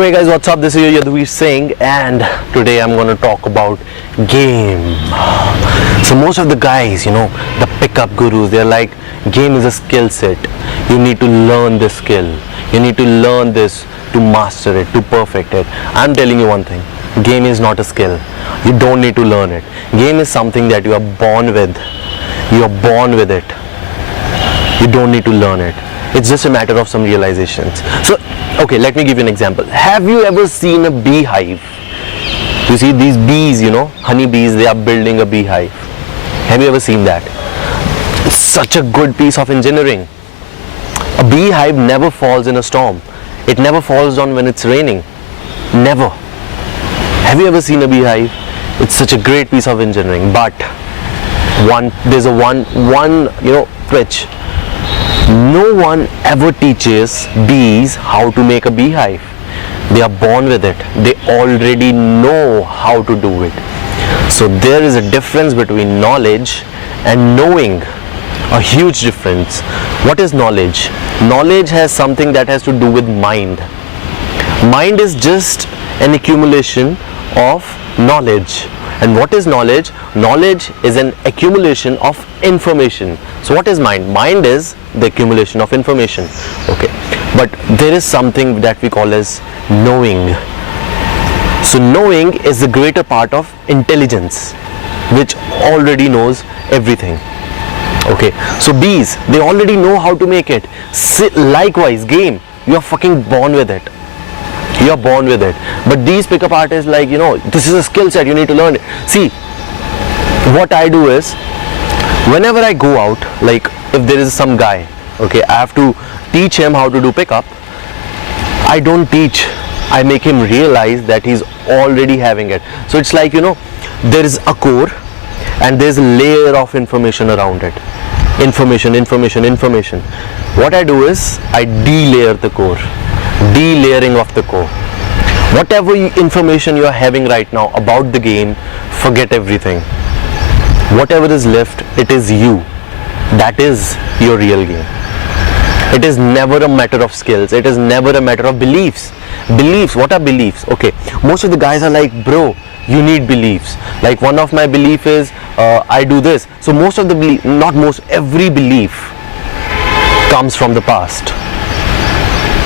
So hey guys, what's up? This is your Yadhuvir saying, and today I'm gonna talk about game. So most of the guys, the pickup gurus, they're like, game is a skill set. You need to learn this skill. You need to learn this to master it, to perfect it. I'm telling you one thing, game is not a skill. You don't need to learn it. Game is something that you are born with. You are born with it. You don't need to learn it. It's just a matter of some realizations. So, okay, let me give you an example. Have you ever seen a beehive? You see these bees, honey bees, they are building a beehive. Have you ever seen that? It's such a good piece of engineering. A beehive never falls in a storm. It never falls down when it's raining. Never. Have you ever seen a beehive? It's such a great piece of engineering. But there's a one twitch. No one ever teaches bees how to make a beehive. They are born with it. They already know how to do it. So there is a difference between knowledge and knowing. A huge difference. What is knowledge? Knowledge has something that has to do with mind. Mind is just an accumulation of knowledge. And what is knowledge? Knowledge is an accumulation of information. So what is mind? Mind is the accumulation of information. Okay. But there is something that we call as knowing. So knowing is the greater part of intelligence, which already knows everything. Okay. So bees, they already know how to make it. Likewise, game, you are fucking born with it. You are born with it. But these pickup artists, like, this is a skill set, you need to learn it. See, what I do is, whenever I go out, like if there is some guy, okay, I have to teach him how to do pickup. I don't teach, I make him realize that he's already having it. So it's like, there is a core and there's a layer of information around it. Information. What I do is, I de-layer the core. De-layering of the core. Whatever information you are having right now about the game, forget everything. Whatever is left, it is you. That is your real game. It is never a matter of skills. It is never a matter of beliefs. Beliefs, what are beliefs? Okay, most of the guys are like, bro, you need beliefs. Like one of my belief is, I do this. So most of the belief, not most, every belief comes from the past.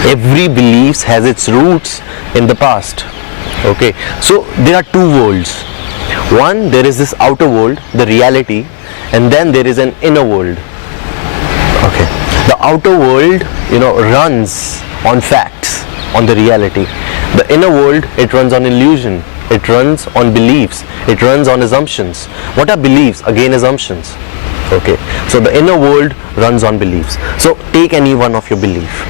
Every belief has its roots in the past. Okay, so there are two worlds. One, there is this outer world, the reality, and then there is an inner world. Okay, the outer world, runs on facts, on the reality. The inner world, it runs on illusion. It runs on beliefs. It runs on assumptions. What are beliefs? Again, assumptions. Okay, so the inner world runs on beliefs. So take any one of your belief.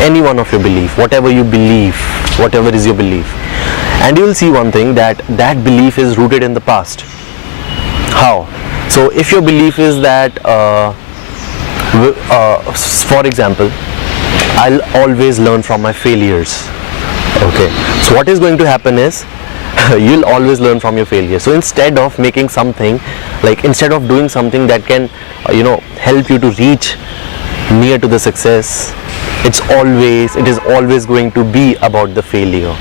Any one of your belief, whatever you believe, whatever is your belief, and you will see one thing, that belief is rooted in the past. How? So if your belief is that, for example, I'll always learn from my failures. Okay, so what is going to happen is, you'll always learn from your failures. So instead of making something, instead of doing something that can help you to reach near to the success, it is always going to be about the failure.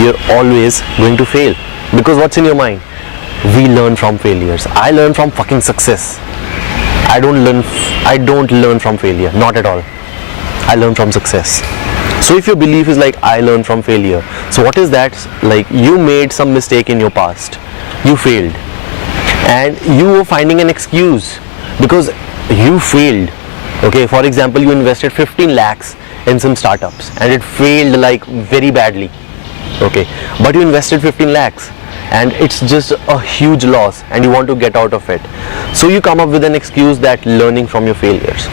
You're always going to fail, because what's in your mind? We learn from failures. I learn from fucking success. I don't learn from failure, not at all. I learn from success. So if your belief is like, I learn from failure, so what is that? Like, you made some mistake in your past, you failed, and you were finding an excuse because you failed. Okay, for example, you invested 15 lakhs in some startups and it failed like very badly. Okay, but you invested 15 lakhs and it's just a huge loss and you want to get out of it. So you come up with an excuse that learning from your failures.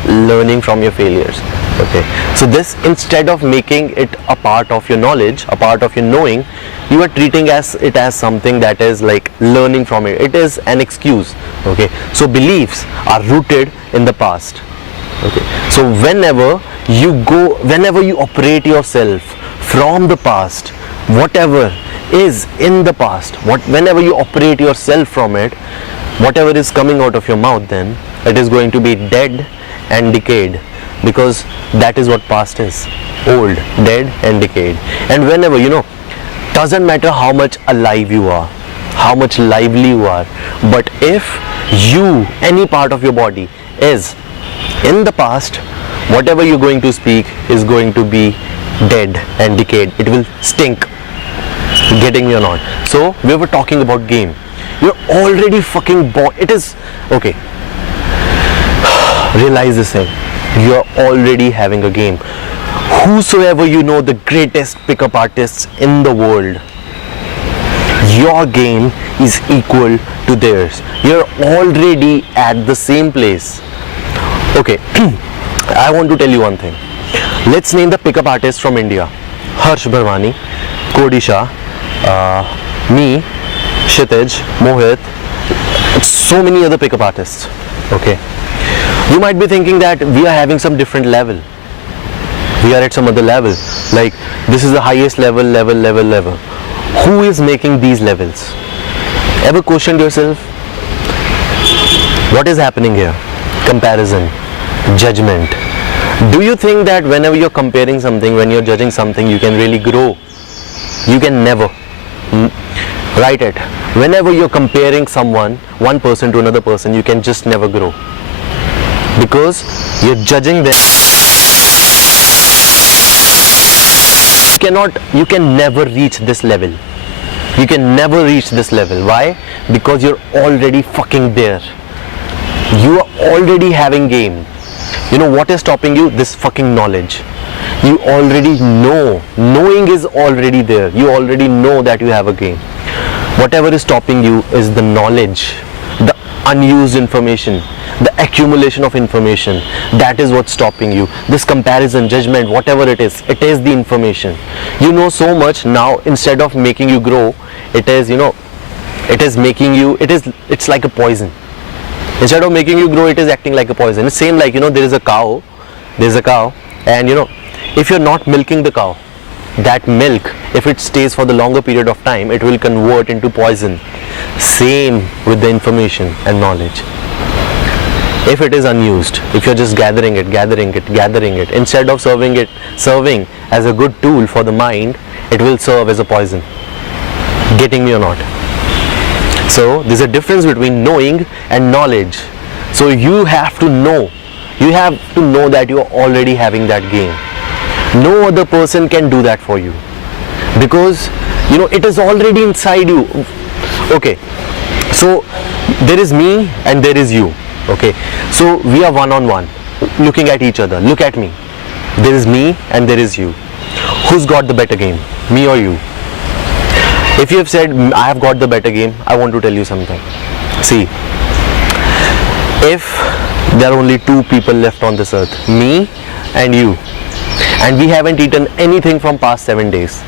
Okay, so this, instead of making it a part of your knowledge, a part of your knowing, you are treating it as something that is like learning from it. It is an excuse. Okay, so beliefs are rooted in the past. Okay, so whenever you operate yourself from the past, whatever is in the past, whenever you operate yourself from it, whatever is coming out of your mouth, then it is going to be dead and decayed. because that is what past is. Old, dead and decayed. And whenever, doesn't matter how much alive you are, how much lively you are, but if any part of your body is in the past, whatever you're going to speak is going to be dead and decayed. It will stink. Getting me or not? So we were talking about game. You're already fucking born. It is okay. Realize this thing. You're already having a game. Whosoever the greatest pickup artists in the world, your game is equal to theirs. You're already at the same place. Okay, I want to tell you one thing. Let's name the pickup artists from India. Harsh Bharwani, Kodisha, me, Kshitij, Mohit, so many other pickup artists. Okay, you might be thinking that we are having some different level. We are at some other level. Like this is the highest level. Who is making these levels? Ever questioned yourself? What is happening here? Comparison, judgment. Do you think that whenever you're comparing something, when you're judging something, you can really grow? You can never. Write it. Whenever you're comparing one person to another person, you can just never grow. Because you're judging them. You can never reach this level. You can never reach this level. Why? Because you're already fucking there. You are already having game. What is stopping you? This fucking knowledge. You already know. Knowing is already there. You already know that you have a game. Whatever is stopping you is the knowledge, the unused information, the accumulation of information. That is what's stopping you. This comparison, judgment, whatever it is the information. You know so much now. Instead of making you grow, it is making you, it's like a poison. Instead of making you grow, it is acting like a poison. It's same like, there is a cow, and if you're not milking the cow, that milk, if it stays for the longer period of time, it will convert into poison. Same with the information and knowledge. If it is unused, if you're just gathering it, instead of serving as a good tool for the mind, it will serve as a poison. Getting me or not? So there's a difference between knowing and knowledge. So you have to know that you're already having that game. No other person can do that for you, because it is already inside you. Okay, so there is me and there is you. Okay, so we are one-on-one, looking at each other. Look at me. There is me and there is you. Who's got the better game, me or you? If you have said I have got the better game, I want to tell you something. See, if there are only two people left on this earth, me and you, and we haven't eaten anything from past 7 days,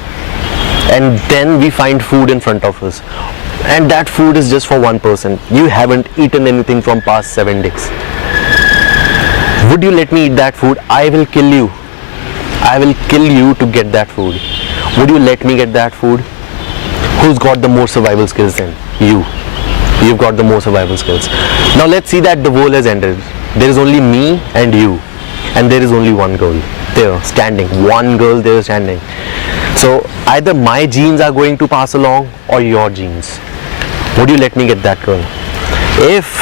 and then we find food in front of us, and that food is just for one person. You haven't eaten anything from past 7 days. Would you let me eat that food? I will kill you. I will kill you to get that food. Would you let me get that food? Who's got the more survival skills then? You. You've got the more survival skills. Now let's see that the world has ended. There is only me and you, and there is only one girl there standing. One girl there standing. So either my genes are going to pass along or your genes. Would you let me get that girl? If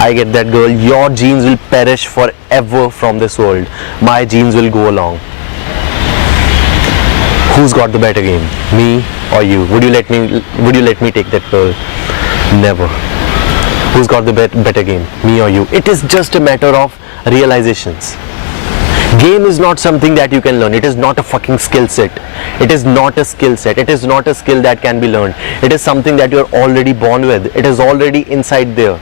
I get that girl, your genes will perish forever from this world. My genes will go along. Who's got the better game? Me or you? Would you let me take that girl? Never. Who's got the better game? Me or you? It is just a matter of realizations. Game is not something that you can learn. It is not a fucking skill set. It is not a skill set. It is not a skill that can be learned. It is something that you're already born with. It is already inside there.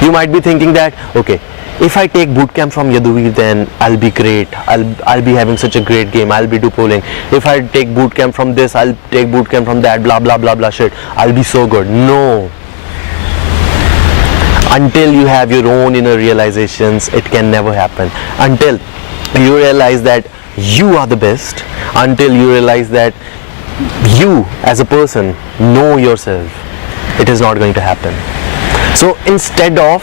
You might be thinking that, okay, if I take bootcamp from Yadhuvir, then I'll be great. I'll be having such a great game. I'll be pulling. If I take bootcamp from this, I'll take bootcamp from that, blah blah blah blah shit. I'll be so good. No. Until you have your own inner realizations, it can never happen. Until you realize that you are the best, until you realize that you as a person know yourself, it is not going to happen. So instead of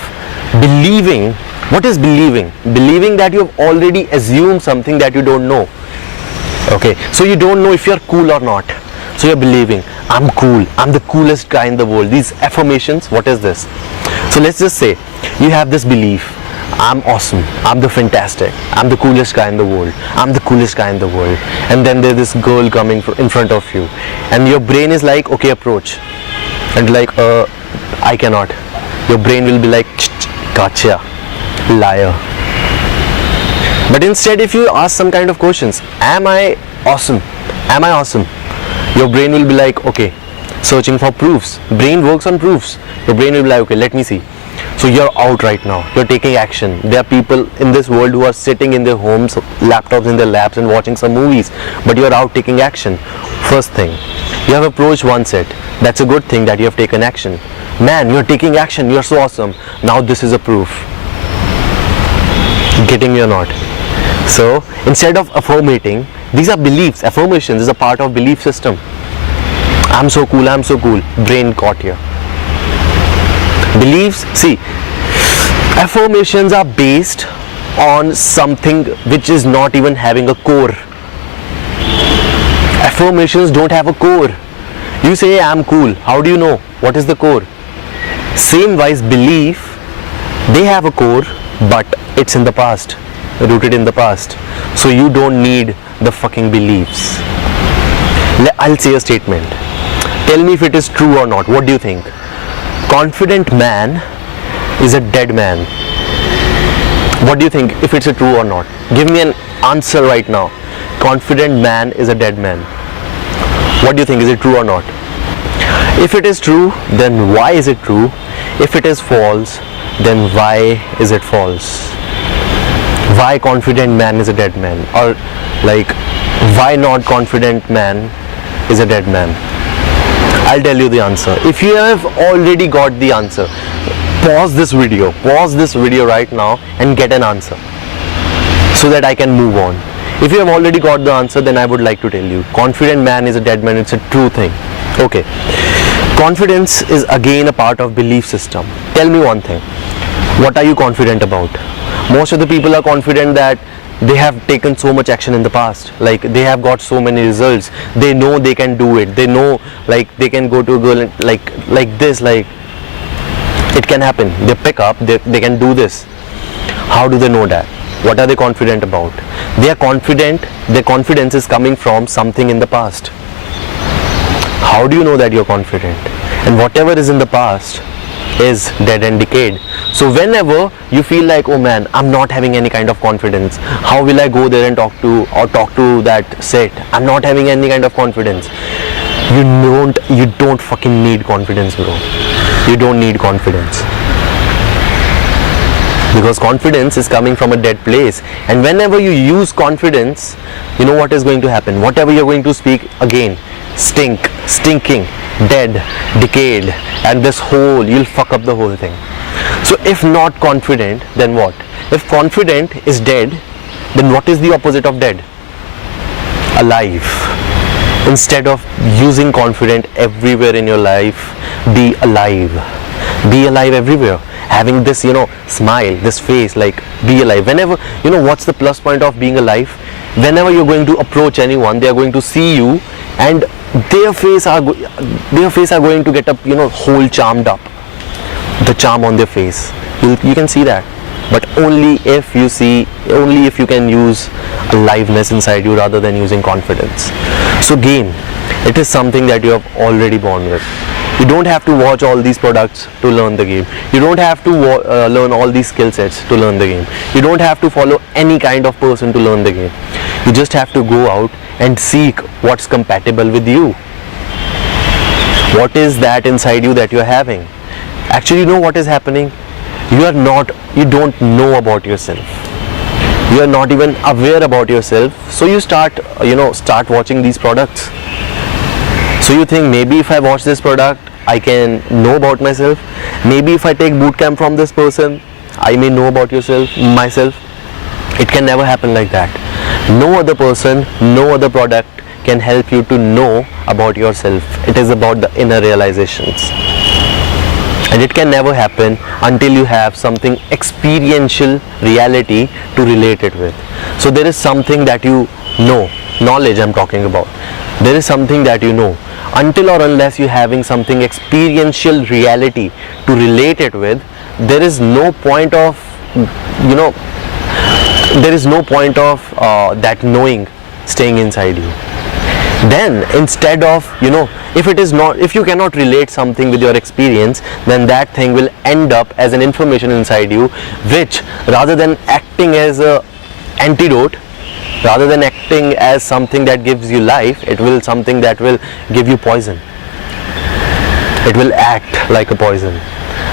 believing What is believing? Believing that you have already assumed something that you don't know. Okay, so you don't know if you're cool or not. So you're believing, I'm cool, I'm the coolest guy in the world. These affirmations, what is this? So let's just say you have this belief, I'm awesome, I'm the fantastic, I'm the coolest guy in the world, I'm the coolest guy in the world. And then there's this girl coming in front of you, and your brain is like, okay, approach. And like, I cannot. Your brain will be like, gotcha, liar. But instead, if you ask some kind of questions, am I awesome? Am I awesome? Your brain will be like, okay, searching for proofs. Brain works on proofs. Your brain will be like, okay, let me see. So you're out right now. You're taking action. There are people in this world who are sitting in their homes, laptops in their laps and watching some movies. But you're out taking action. First thing, you have approached one set. That's a good thing that you have taken action. Man, you're taking action. You're so awesome. Now this is a proof. Getting me or not? So instead of affirmating, these are beliefs. Affirmations is a part of belief system. I'm so cool, I'm so cool. Brain caught here. Beliefs, see, affirmations are based on something which is not even having a core. Affirmations don't have a core. You say, I'm cool. How do you know? What is the core? Same wise, belief, they have a core, but it's in the past, rooted in the past. So you don't need the fucking beliefs. I'll say a statement. Tell me if it is true or not. What do you think? Confident man is a dead man. What do you think, if it's a true or not? Give me an answer right now. Confident man is a dead man. What do you think? Is it true or not? If it is true, then why is it true? If it is false, then why is it false? Why confident man is a dead man? Or like, why not confident man is a dead man? I'll tell you the answer. If you have already got the answer, pause this video right now and get an answer so that I can move on. If you have already got the answer, then I would like to tell you, confident man is a dead man. It's a true thing. Okay, confidence is again a part of belief system. Tell me one thing, what are you confident about? Most of the people are confident that they have taken so much action in the past, like they have got so many results, they know they can do it, they know like they can go to a girl and like this, like it can happen, they pick up, they can do this. How do they know that? What are they confident about? They are confident, their confidence is coming from something in the past. How do you know that you're confident? And whatever is in the past is dead and decayed. So whenever you feel like, oh man, I'm not having any kind of confidence, how will I go there and talk to that set? I'm not having any kind of confidence. You don't fucking need confidence, bro. You don't need confidence. Because confidence is coming from a dead place. And whenever you use confidence, you know what is going to happen? Whatever you're going to speak again, stinking, dead, decayed, and this whole, you'll fuck up the whole thing. So if not confident, then what? If confident is dead, then what is the opposite of dead? Alive. Instead of using confident everywhere in your life, be alive. Be alive everywhere. Having this, smile, this face, like be alive. Whenever, what's the plus point of being alive? Whenever you're going to approach anyone, they are going to see you, and their face are going to get up, whole charmed up. The charm on their face, you can see that, but only if you can use aliveness inside you rather than using confidence. So game, it is something that you have already born with. You don't have to watch all these products to learn the game. You don't have to learn all these skill sets to learn the game. You don't have to follow any kind of person to learn the game. You just have to go out and seek what's compatible with you. What is that inside you that you're having? Actually, you know what is happening? You don't know about yourself. You are not even aware about yourself. So you start watching these products. So you think, maybe if I watch this product, I can know about myself. Maybe if I take bootcamp from this person, I may know about myself. It can never happen like that. No other person, no other product can help you to know about yourself. It is about the inner realizations. and it can never happen until you have something experiential reality to relate it with. So there is something that you know, knowledge I'm talking about. There is something that you know. Until or unless you're having something experiential reality to relate it with, there is no point of, that knowing staying inside you. Then instead of, if you cannot relate something with your experience, then that thing will end up as an information inside you, which rather than acting as a antidote, rather than acting as something that gives you life, it will something that will give you poison. It will act like a poison,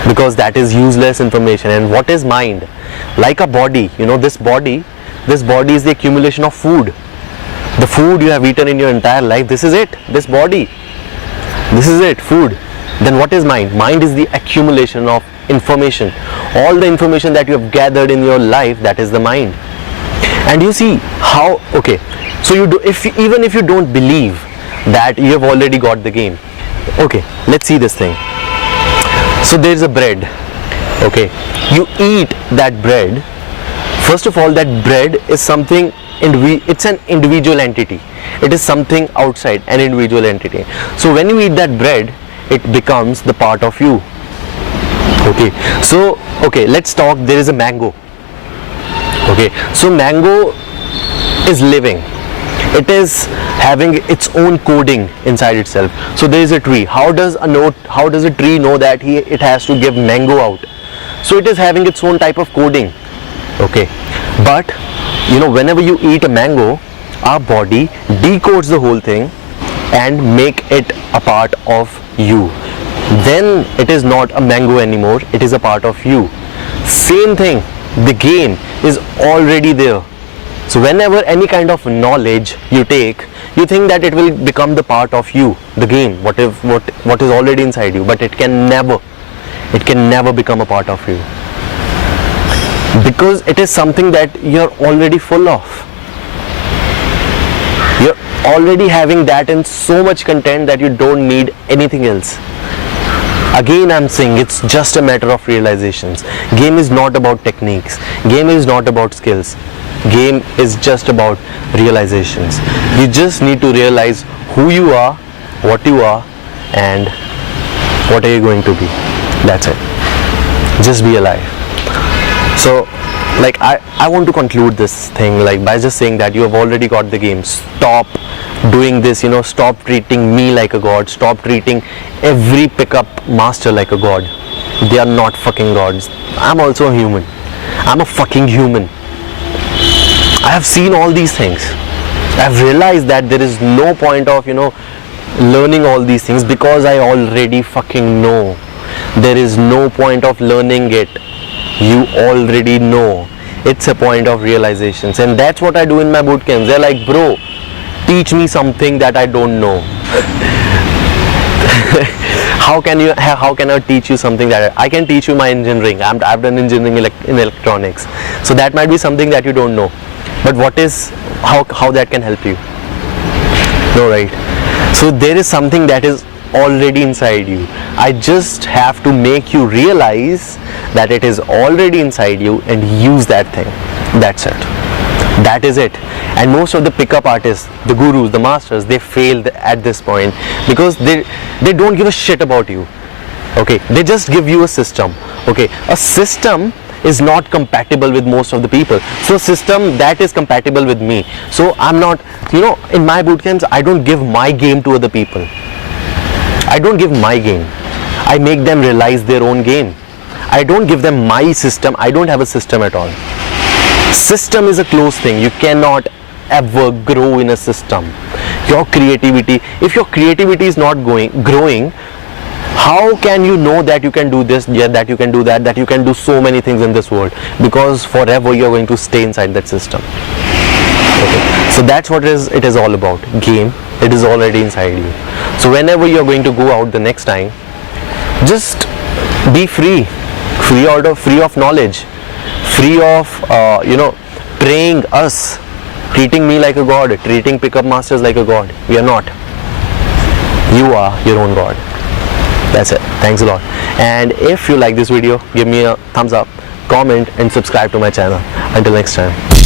because that is useless information. And what is mind? Like a body, this body is the accumulation of food. The food you have eaten in your entire life, this is it. This body, this is it, food. Then what is mind? Mind is the accumulation of information. All the information that you have gathered in your life, that is the mind. And you see how, so even if you don't believe that you have already got the game, let's see this thing. So there is a bread, you eat that bread. First of all, that bread is something, it's an individual entity. It is something outside, an individual entity. So when you eat that bread, it becomes the part of you. So let's talk. There is a mango. So mango is living. It is having its own coding inside itself. So there is a tree. How does a tree know that it has to give mango out? So it is having its own type of coding. But whenever you eat a mango, our body decodes the whole thing and make it a part of you. Then it is not a mango anymore, it is a part of you. Same thing, the game is already there. So whenever any kind of knowledge you take, you think that it will become the part of you, the game, what is already inside you, but it can never become a part of you, because it is something that you're already full of. You're already having that in so much content that you don't need anything else. Again, I'm saying it's just a matter of realizations. Game is not about techniques. Game is not about skills. Game is just about realizations. You just need to realize who you are, what you are, and what are you going to be. That's it. Just be alive. So I want to conclude this thing by just saying that you have already got the game. Stop doing this, stop treating me like a god. Stop treating every pickup master like a god. They are not fucking gods. I'm also a human. I'm a fucking human. I have seen all these things. I've realized that there is no point of learning all these things, because I already fucking know. There is no point of learning it. You already know. It's a point of realizations, and that's what I do in my bootcamps. They're like, bro, teach me something that I don't know. How can I teach you something that I can teach you my engineering? I've done engineering in electronics, so that might be something that you don't know. But how that can help you? No, right? So there is something that is already inside you. I just have to make you realize that it is already inside you and use that thing. That's it. That is it. And most of the pickup artists, the gurus, the masters, they failed at this point, because they don't give a shit about you. They just give you a system. A system is not compatible with most of the people. So a system that is compatible with me. So I'm not, in my bootcamps, I don't give my game to other people. I don't give my game. I make them realize their own game. I don't give them my system. I don't have a system at all. System is a closed thing. You cannot ever grow in a system. Your creativity, if your creativity is not growing, how can you know that you can do this, that you can do that you can do so many things in this world? Because forever you're going to stay inside that system. So that's what it is all about. Game, it is already inside you. So whenever you're going to go out the next time, just be free of knowledge, free of praying us, treating me like a god, treating pickup masters like a god. We are not. You are your own god. That's it. Thanks a lot. And if you like this video, give me a thumbs up, comment and subscribe to my channel. Until next time.